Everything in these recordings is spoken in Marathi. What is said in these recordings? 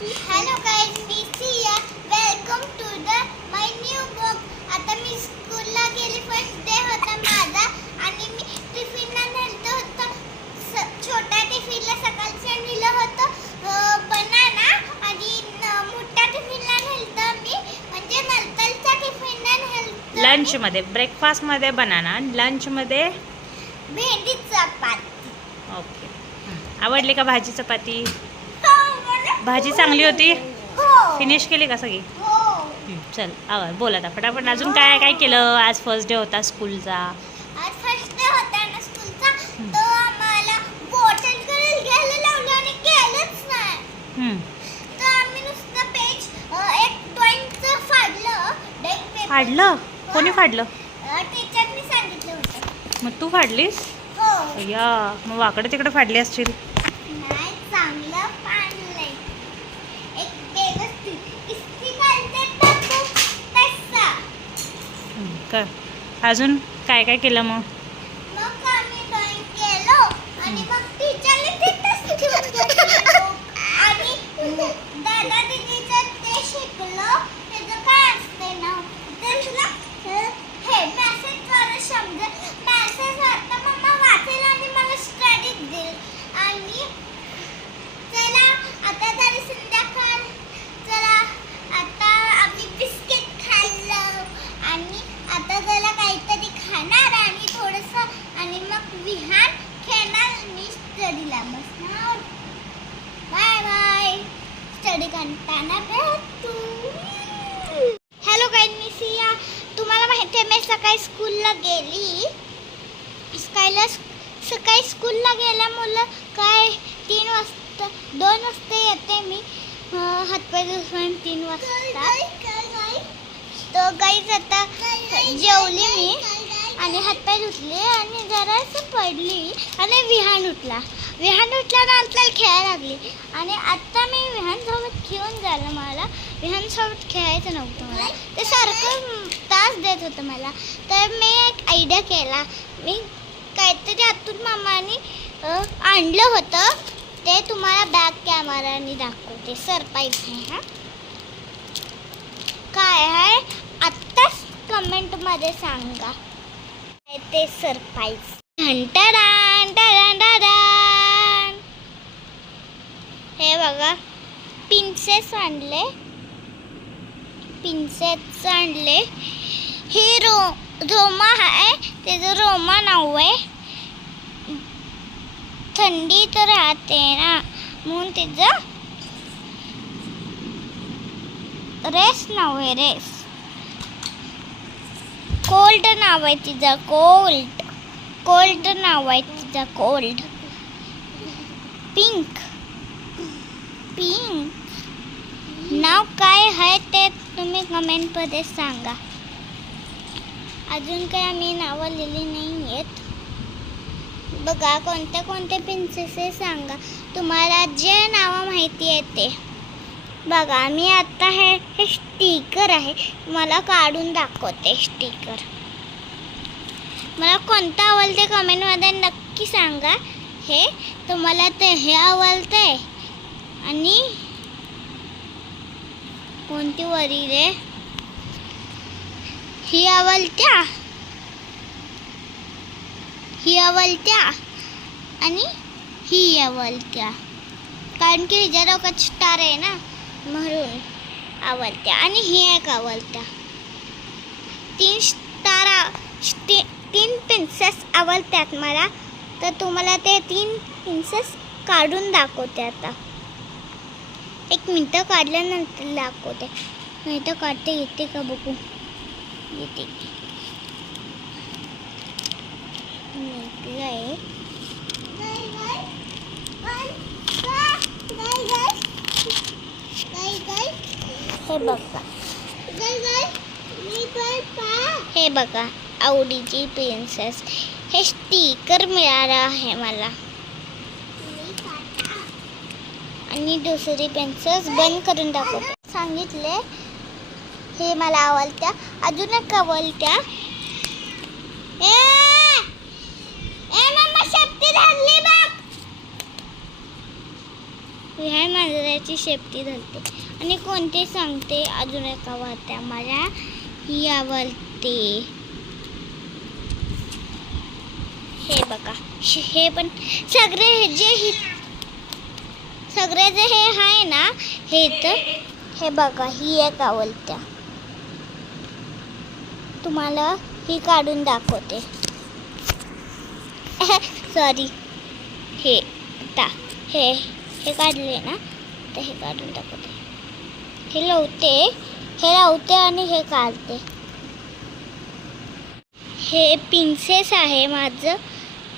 Hello guys me Siya. Welcome to the my new book आता मी स्कूलला गेली. फर्स्ट डे होता माझा. आणि मी टिफिनला नेलं होतं. स- छोट्या टिफिनला सकाळचं नेलं होतं. बनाना आणि मोठ्या टिफिनला नेलं मी. म्हणजे नंतरच्या टिफिनला नेलं लंचमध्ये ब्रेकफास्टमध्ये बनाना लंचमध्ये भेंडी चपाती. ओके. आवडली का भाजी चपाती? भाजी चांगली होती. हो. फिनिश केली का सगळी? हो. हं, चल आवाज बोल आता फटाफट. अजून काय काय केलं? आज फर्स्ट डे होता स्कूलचा आज फर्स्ट डे होता ना स्कूलचा तो आम्हाला बॉटल कलर घ्यायला लावलं आणि केलंच नाही. हं. तर आम्ही नुसतं पेज एक ड्रॉइंगचं फाडलं ड्रॉइंग पेपर फाडलं? कोणी फाडलं? टीचरनी सांगितलं होतं. मग तू फाडलीस? हो. या मग वाकडे तिकडे फाडली असतील नाही चांगलं पाडलंय एक व्यवस्थित इस्त्री घालते टाकू तसा हं, कर. अजून काय काय केलं मग आम्ही ड्रॉइंग केलो आणि मग टीचरने तिथंच ठेवून घेतलं आणि दादा दीदीचं ते शिकलो त्याचं काय असते ना ते तुला अ, हे मॅसेजद्वारे समजेल मॅसेज आता मम्मा वाचेल आणि मला स्टडी देईल आणि चला आता तरी संध्याकाळ चला आता आम्ही बिस्किट खाल्लं आणि आता त्याला काहीतरी खाणार आणि थोडंसं आणि मग विहान खेळणार आणि स्टडीला बसणार बाय बाय स्टडी करताना भेटू हॅलो काय मी सिया तुम्हाला माहिती आहे मी सकाळी स्कूलला गेली. सकाळीला सकाळी स्कूलला गेल्यामुळं काय तीन वाजता दोन वाजता येते मी. हातपाय दुसऱ्या तीन वाजता. तर गाईच आता जेवली मी आणि हातपाय धुतले आणि जरासं पडली आणि विहान उठला. विहान उठल्यानंतर खेळायला लागली आणि आता विहानसोबत खेळून झालं मला. विहानसोबत खेळायचं नव्हतं मला. ते सारखं त्रास देत होतं मला. तर मी एक आयडिया केला. मी काहीतरी आतून मामाने आणलं होतं. ते तुम्हाला बॅक कॅमेराने दाखवते. सरप्राईज आहे हां. काय आहे? आत्ताच कमेंटमध्ये सांगा. काय ते सरप्राईज घंटा हे बघा. पिन्सेस आणले. पिन्सेस आणले. हे रो रोमा आहे. त्याचं रोमा नाव आहे. थंडी तर राहते ना. म्हणून त्याचं रेस नाव आहे रेस कोल्ड नाव आहे तिचं कोल्ड कोल्ड नाव आहे तिचं कोल्ड पिंक पिंक ते तुम्ही कमेंटमध्ये सांगा. अजून काय आम्ही नावं लिहिली नाही आहेत बघा कोणते कोणते प्रिन्सेस सांगा. तुम्हाला जे नावं माहिती आहे ते. बघा मी आता हे हे स्टिकर आहे. मला काढून दाखवते स्टिकर मला कोणतं आवडते कमेंटमध्ये नक्की सांगा. हे तुम्हाला ते हे आवडते आणि कोणती वरील आहे ही आवलत्या ही आवलत्या आणि ही आवलत्या कारण की हिच्या डोक्यात स्टार आहे ना म्हणून आवडत्या आणि ही एक आवडत्या तीन स्टार तीन प्रिन्सेस आवडत्यात मला. तर तुम्हाला ते तीन प्रिन्सेस काढून दाखवते आता. एक मिनटं काढल्यानंतर दाखवते. मिनटं काढते येते का बघू? येते. हे बघा. हे बघा. आवडीची प्रिन्सेस हे स्टिकर मिळालं आहे मला. आणि दुसरी पेन्सिल्स बंद करून दाखवते. सांगितले. हे मला आवडत्या. अजून एक आवडत्या. ह्या मांजराची शेपटी धरते. आणि कोणते सांगते? अजून एक आवडत्या मला. ही आवडते. हे बघा. हे पण सगळे जे ही सगळे जे हे आहे ना हे तर हे बघा ही एक आवडत्या. तुम्हाला ही काढून दाखवते. सॉरी हे आता हे हे काढले ना तर हे काढून दाखवते. हे लावते हे लावते आणि हे काढते. हे प्रिन्सेस आहे माझं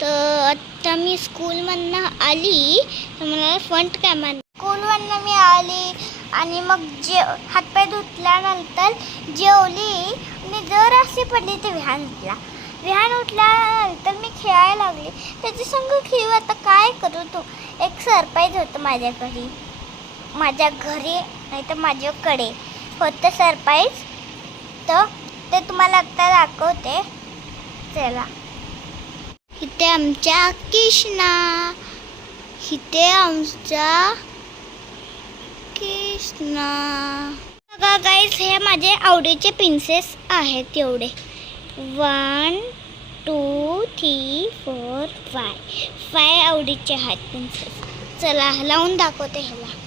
तर तर मी स्कूलमधनं आली. तर मला फ्रंट कॅमेरा स्कूलमधनं मी आली आणि मग जे हातपाय धुतल्यानंतर जेवली. मी जर अशी पडली तर विहान उठला विहान उठल्यानंतर मी खेळायला लागली. त्याच्या संग खेळू आता काय करू तो? एक सरप्राईज होतं माझ्या घरी. माझ्या घरी नाही तर माझ्याकडे होतं सरप्राईज तर ते तुम्हाला आत्ता दाखवते. चला. इथे आमच्या कृष्णा. इथे आमचा कृष्णा. बघा गाईज हे माझे आवडीचे पिन्सेस आहेत एवढे. One two three four five five आवडीचे आहेत पिन्सेस चला लावून दाखवते ह्याला.